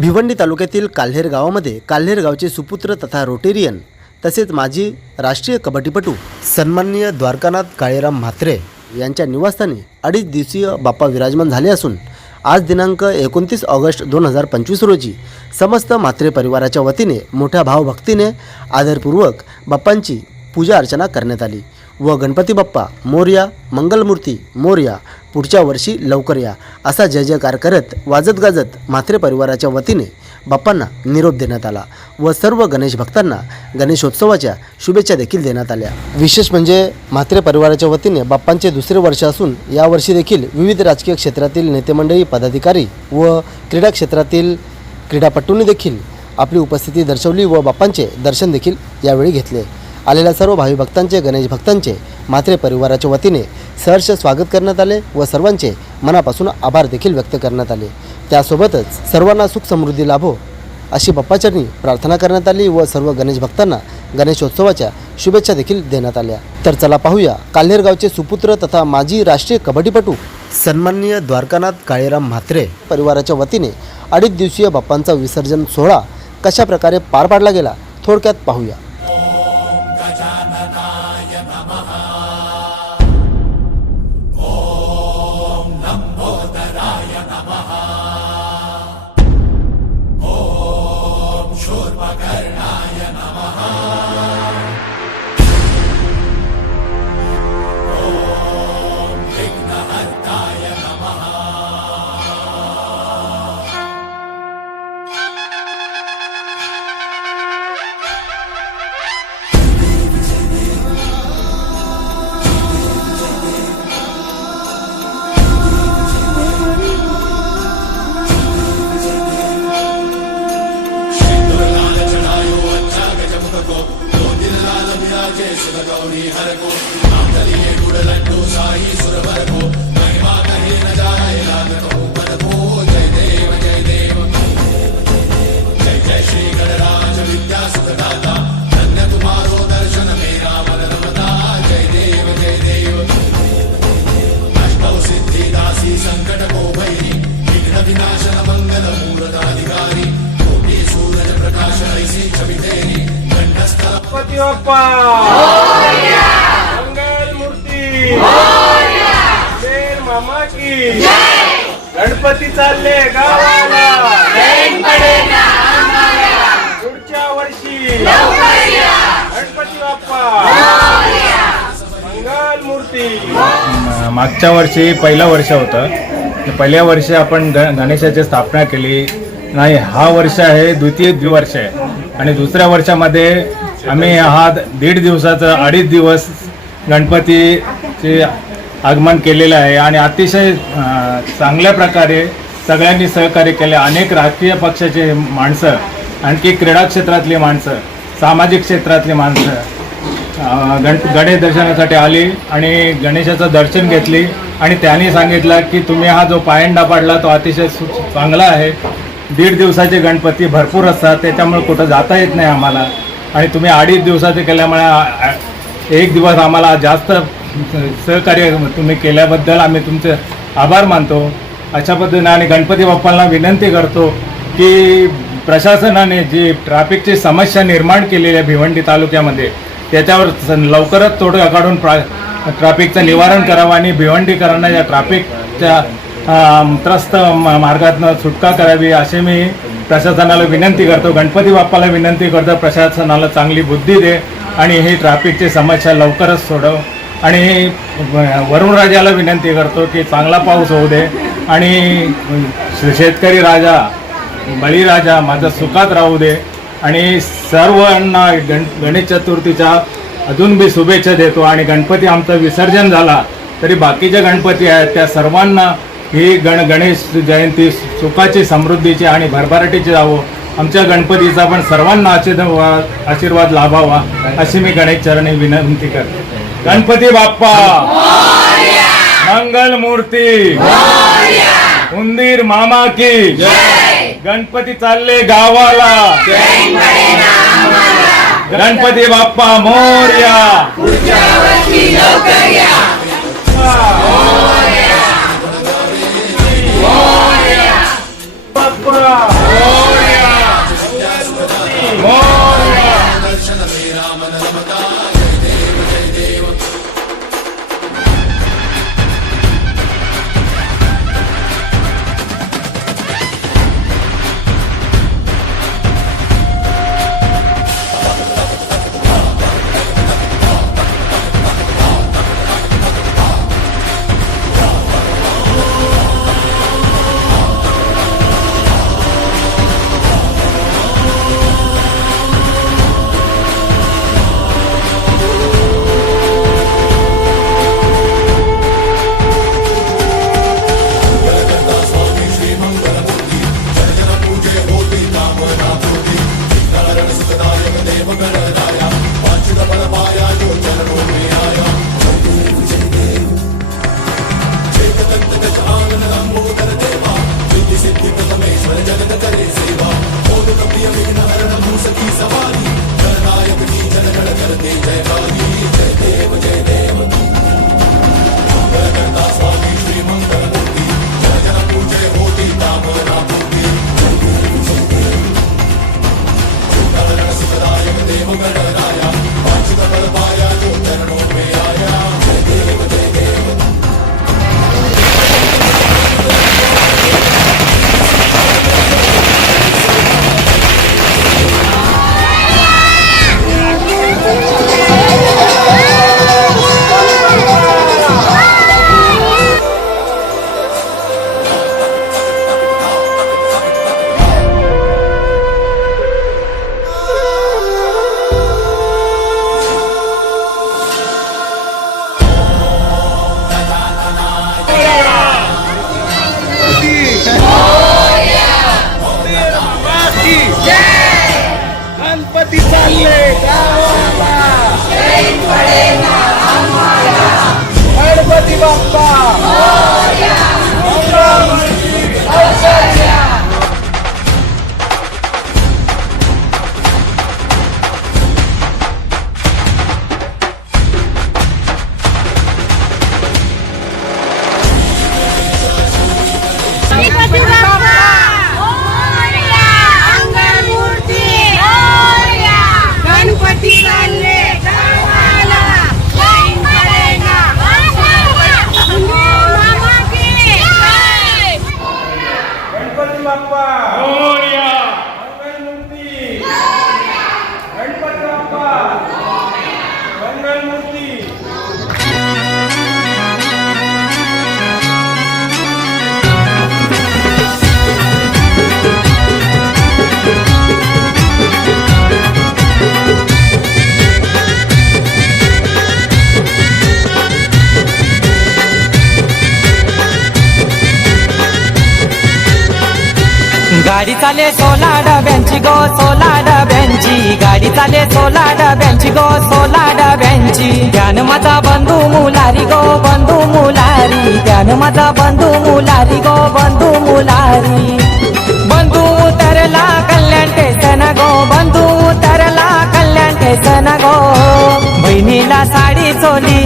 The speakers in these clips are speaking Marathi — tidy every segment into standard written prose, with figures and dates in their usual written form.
भिवंडी तालुक्यातील काल्हेर गावामध्ये काल्हेर गावचे सुपुत्र तथा रोटेरियन तसेच माजी राष्ट्रीय कबड्डीपटू सन्माननीय द्वारकानाथ काळेराम म्हात्रे यांच्या निवासस्थानी 2.5 दिवसीय बाप्पा विराजमान झाले असून आज दिनांक 29 ऑगस्ट 2025 रोजी समस्त म्हात्रे परिवाराच्या वतीने मोठ्या भावभक्तीने आदरपूर्वक बाप्पांची पूजा अर्चना करण्यात आली व गणपती बाप्पा मोरया, मंगलमूर्ती मोरया, पुढच्या वर्षी लवकर या असा जय जयकार करत वाजत गाजत म्हात्रे परिवाराच्या वतीने बाप्पांना निरोप देण्यात आला व सर्व गणेश भक्तांना गणेशोत्सवाच्या शुभेच्छा देखील देण्यात आल्या। विशेष म्हणजे म्हात्रे परिवाराच्या वतीने बाप्पांचे दुसरे वर्ष असून यावर्षी देखील विविध राजकीय क्षेत्रातील नेतेमंडळी, पदाधिकारी व क्रीडा क्षेत्रातील क्रीडापटूंनी देखील आपली उपस्थिती दर्शवली व बाप्पांचे दर्शन देखील यावेळी घेतले। आलेल्या सर्व भावी भक्तांचे, गणेश भक्तांचे म्हात्रे परिवाराच्या वतीने सहर्ष स्वागत करण्यात आले व सर्वांचे मनापासून आभार देखील व्यक्त करण्यात आले। त्यासोबतच सर्वांना सुख समृद्धी लाभो अशी बाप्पाचरणी प्रार्थना करण्यात आली व सर्व गणेश भक्तांना गणेशोत्सवाच्या शुभेच्छा देखील देण्यात आल्या। तर चला पाहूया काल्हेर गावचे सुपुत्र तथा माजी राष्ट्रीय कबड्डीपटू सन्माननीय द्वारकानाथ काळेराम म्हात्रे परिवाराच्या वतीने 2.5 दिवसीय बाप्पांचा विसर्जन सोहळा कशा प्रकारे पार पाडला गेला थोडक्यात पाहूया। गणपती बाप्पा मोरया, मंगलमूर्ती मोरया, शेर मामा की जय। गणपती चालले गावाला, पुढच्या वर्षी लवकर या। गणपती बाप्पा मोरया, मंगलमूर्ती। मागच्या वर्षी पहिलं वर्ष होतं, पहिल्या वर्षी आपण गणेशाची स्थापना केली नाही। हा वर्ष आहे द्वितीय वर्ष आहे आणि दुसऱ्या वर्षामध्ये आम्ही हा 1.5 दिवसाचा 2.5 दिवस गणपतीचे आगमन केलेलं आहे आणि अतिशय चांगल्या प्रकारे सगळ्यांनी सहकार्य केले। अनेक राजकीय पक्षाचे माणसं, आणखी क्रीडा क्षेत्रातली माणसं, सामाजिक क्षेत्रातली माणसं गणेश दर्शनासाठी आली आणि गणेशाचं दर्शन घेतली आणि त्यांनी सांगितलं की तुम्ही हा जो पायंडा पाडला तो अतिशय चांगला आहे। 1.5 दिवसाचे गणपती भरपूर असतात, त्याच्यामुळे कुठं जाता येत नाही आम्हाला आणि तुम्ही 2.5 दिवसाचे केल्यामुळे 1 दिवस आम्हाला जास्त सहकार्य तुम्ही केल्याबद्दल आम्ही तुमचे आभार मानतो। अशा पद्धतीने आणि गणपती बाप्पांना विनंती करतो की प्रशासनाने जी ट्रॅफिकची समस्या निर्माण केलेली आहे भिवंडी तालुक्यामध्ये त्याच्यावर लवकरच तोडगा काढून ट्रॅफिकचं निवारण करावं आणि भिवंडीकरांना या ट्रॅफिकच्या त्रस्त मार्गातून सुटका करावी अशी मी प्रशासनाला विनंती करतो। गणपती बाप्पाला विनंती करतो प्रशासनाला चांगली बुद्धी दे आणि ही ट्रॅफिकची समस्या लवकरच सोडव आणि वरुणराजाला विनंती करतो की चांगला पाऊस होऊ दे आणि शेतकरी राजा बळीराजा माझा सुखात राहू दे आणि सर्वांना गणेश चतुर्थीच्या अजून बी शुभेच्छा देतो। आणि गणपती आमचं विसर्जन झाला तरी बाकीचे गणपती आहेत त्या सर्वांना ही गणेश जयंती सुखाची, समृद्धीची आणि भरभराटीची जावो। आमच्या गणपतीचा पण सर्वांना आशीर्वाद लाभावा अशी मी गणेश चरणी विनंती करतो। गणपती बाप्पा मोरया, मंगलमूर्ती मोरया, उंदीर मामा की जय। गणपती चालले गावाला, गणपती बाप्पा मोरया, पुढच्या वर्षी लवकर या। मोरया, मोरया, बाप्पा मोरया। गणपती चालले गावाला, गणपती बाप्पा मंगळमूर्ती लवकर या. गणपती बाप्पा मोरया, मंगळमूर्ती मोरया, गणपती चालले गावाला, लाईन पडेगा मामा की जय. गणपती बाप्पा मोरया, मंगळमूर्ती गणपती बाप्पा मंगळमूर्ती. गाडी चाले 16 डब्यांची गो 16 डब्यांची गाडी चाले 16 डब्यांची गो 16 डब्यांची ध्यान माझा बंधू मुलारी गो बंधू मुलारी ध्यान माझा बंधू मुलारी गो बंधू मुलारी बंधू उतरला कल्याण टेसन गो बंधू उतरला कल्याण टेसन गो बहिणीला साडी चोली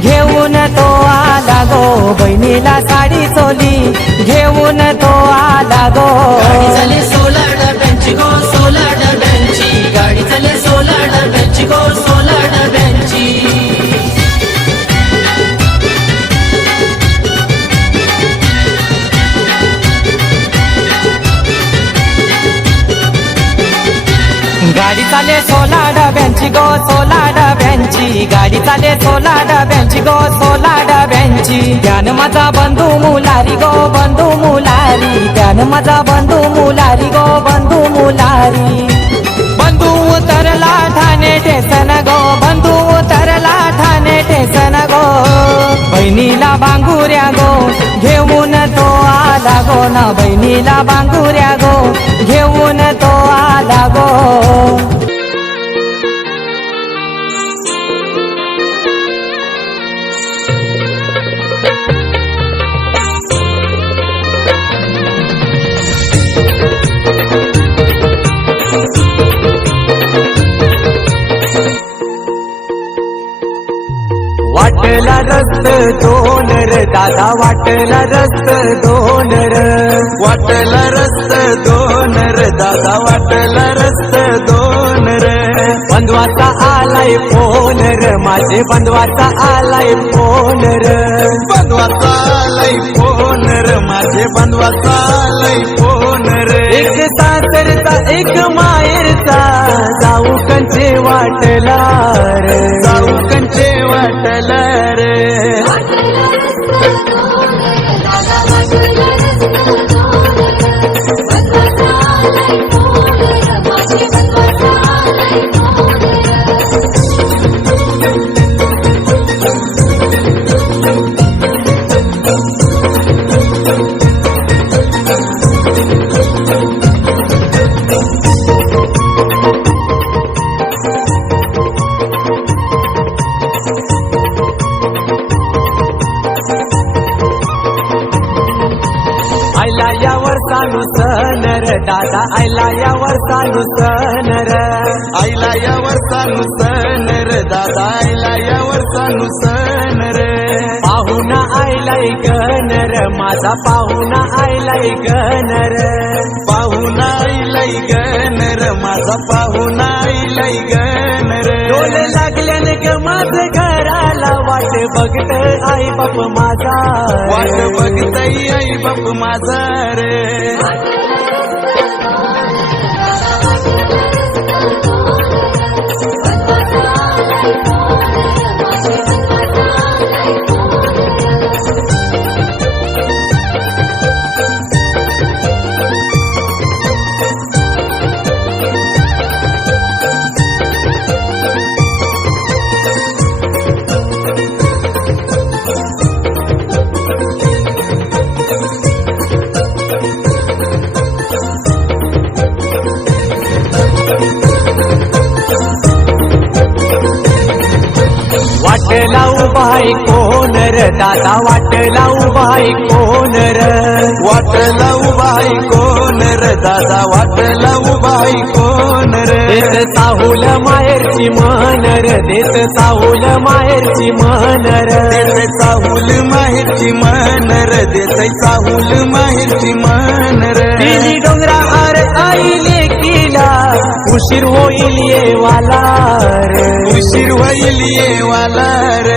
घेऊन तो आला गो बहिणीला साडी चोली घेऊन तो आला गो. गाडी चाले 16 डब्यांची गो 16 डब्यांची गाडी चाले 16 डब्यांची गो 16 डब्यांची. गाडी चाले 16 डब्यांची गो 16 डब्यांची गाडी चाले 16 डब्यांची गो 16 डब्यांची ध्यान माझा बंधू मुलारी गो बंधू मुलारी ध्यान माझा बंधू मुलारी गो बंधू मुलारी बंधू उतरला ठाणे टेसन गो बंधू उतरला ठाणे टेसन गो बहिणीला बांगुऱ्या गो घेऊन तो आला गो ना बहिणीला बांगुऱ्या गो घेऊन तो आला गो. वाटला रस्त दोन र दादा वाटला रस्त दोन र वाटला रस्त दोन रे दादा वाटला रस्त दोन रे बंधवाचा आलाय फोन र माझे बंधवाचा आलाय फोन र बंधवाचा आलाय फोन रे माझे बंधवाचा आलाय फोन रे एक सासरचा एक माहेरचा जाऊ कंचे वाटला रे जाऊ कंचे वाटला रे आयला यावर चालू सण र दादा आयला यावर चालू सण र आईला यावर चालू सण रे दादा आईला यावर चालू सण रे पाहुणा आयलाय गण र माझा पाहुणा आयलाय गण र पाहुणा आईलाई गण रे माझा पाहुणा आईलाई गण रे डोले लागल्याने ग माझं घराला वाट बघत आई बाप माझा वाट बघताई आई बाप माझा रे उभाय कोण र दादा वाटला उभाय कोण र वाटला उभाय कोण र दादा वाटला उभाय कोण रे देत साहुल माहेरची मन र देत साहुल माहेरची मन र देते साहुल माहेरची मन रे देते साहुल माहेरची मन रे दिली डोंगरा हार आईले किला उशीर होईल येवाला रे उशीर होईल येवाला रे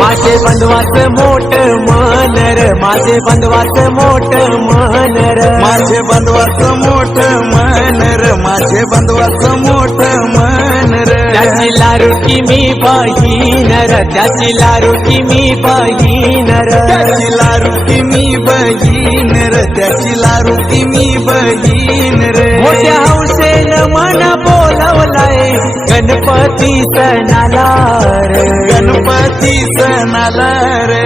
माझे बंधवाच मोठ मन र माझे बंधवाच मोठ मन र माझे बंधवाचं मोठ मन रे माझे बंधवाचं मोठ मन रे त्याची लारुकी मी बहीण र त्याची लारुकी मी बहीण र त्याची लारुकी मी बहीण रे त्याची लारुकी मी बहीण रे मोठ्या हौसेन मन बोलवलाय गणपती सणाला रे गणपती सणाला रे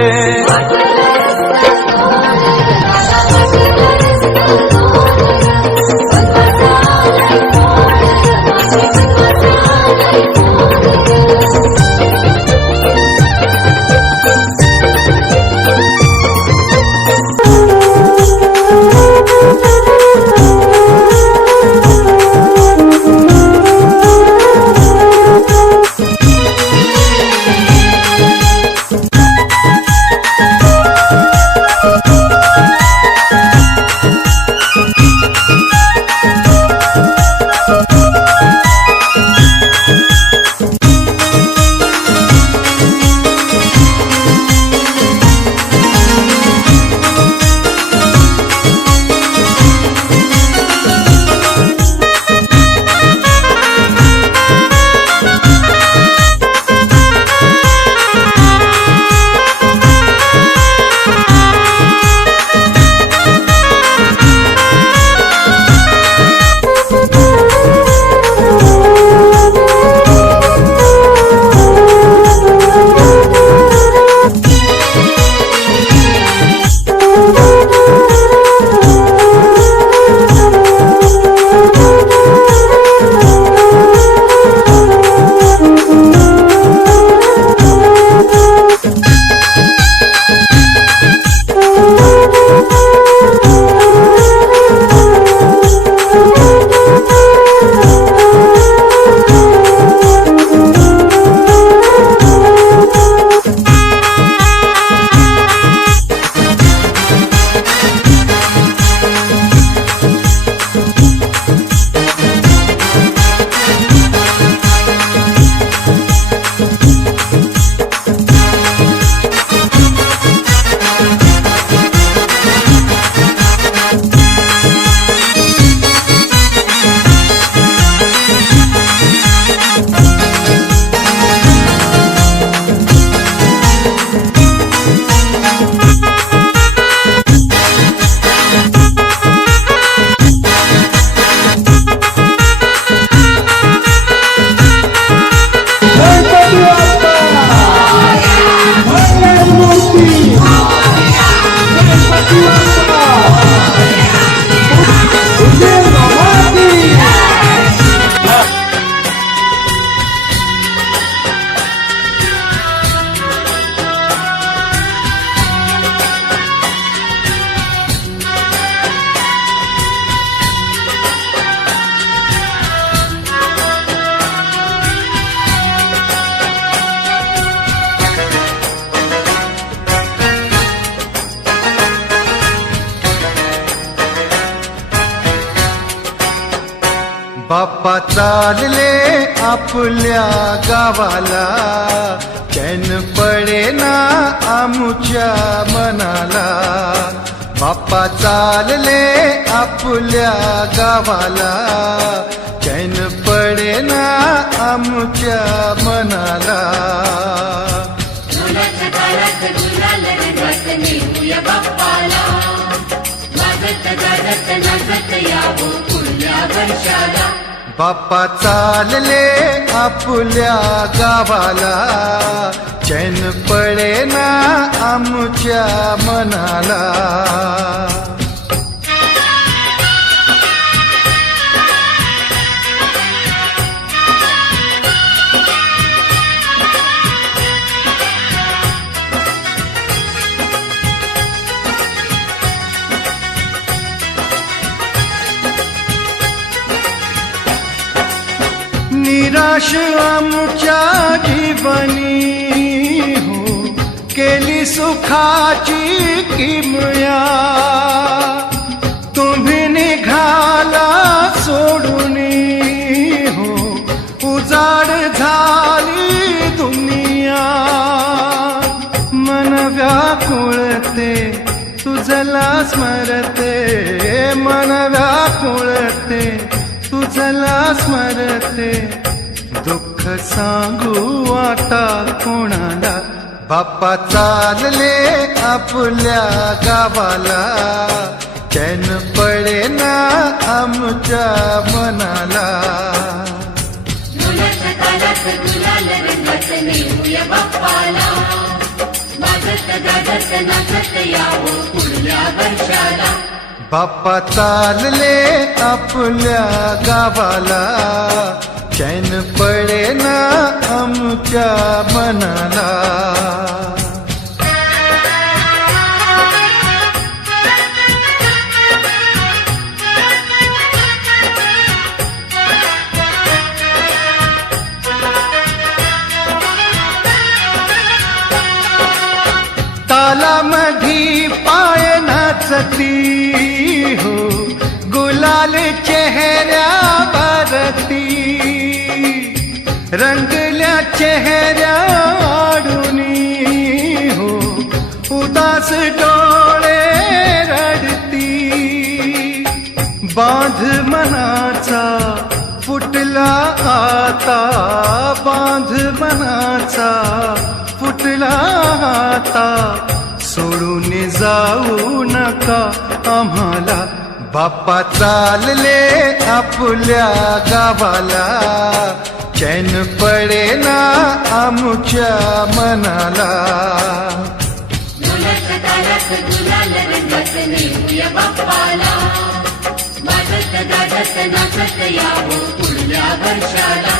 बाप्पा चालले आपल्या गावाला चैन पडेना आमुच्या मनाला बाप्पा चालले आपल्या गावाला चैन पडेना आमच्या मनाला. मुलाच्या काळात गुलाल रंगात नेऊया बाप्पाला. वाजत गाजत नाचत यावं पुढल्या वर्षाला. बाप्पा चालले आपल्या गावाला, चैन पडेना आमच्या मनाला. निराश आमच्या जीवनी हो केली सुखाची किमया. तुम्ही निघाला सोडून हो, उजाड झाली दुनिया. मन व्याकुळते तुझला स्मरते, मन व्याकुळते तुझला स्मरते. दुःख सांगू आता कोणाला. बाप्पा चालले आपल्या गावाला, चैन पडेना आमच्या मनाला. मुलाच्या काळात गुलाल रंगात नेऊया बाप्पाला. वाजत गाजत नाचत यावं पुढल्या वर्षाला. बाप्पा चालले आपल्या गावाला, चैन पडेना आमच्या मनाला. तालामधी पाय नाचती हो, गुलाल चेहऱ्यावरती. रंगल्या चेहऱ्या आडुनी हो, उदास डोळे रडती. बांध मनाचा फुटला आता, बांध मनाचा फुटला आता. सोडून जाऊ नका आम्हाला. बाप्पा चालले आपल्या गावाला, चैन पडेना आमच्या मनाला. मुलाच्या काळात गुलाल रंगात नेऊया बाप्पाला. वाजत गाजत नाचत यावं पुढल्या वर्षाला.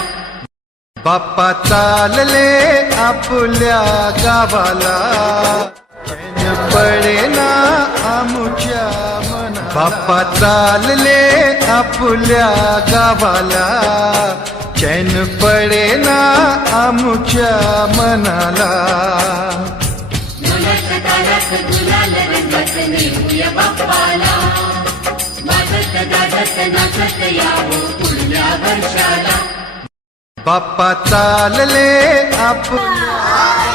बाप्पा चालले आपल्या गावाला, चैन पडेना आमच्या मनाला. बाप्पा चालले आपल्या गावाला, चैन पडेना आमच्या मनाला. मुलाच्या काळात गुलाल रंगात नेऊया बाप्पाला. वाजत गाजत नाचत यावं पुढल्या वर्षाला. बाप्पा चालले आपल्या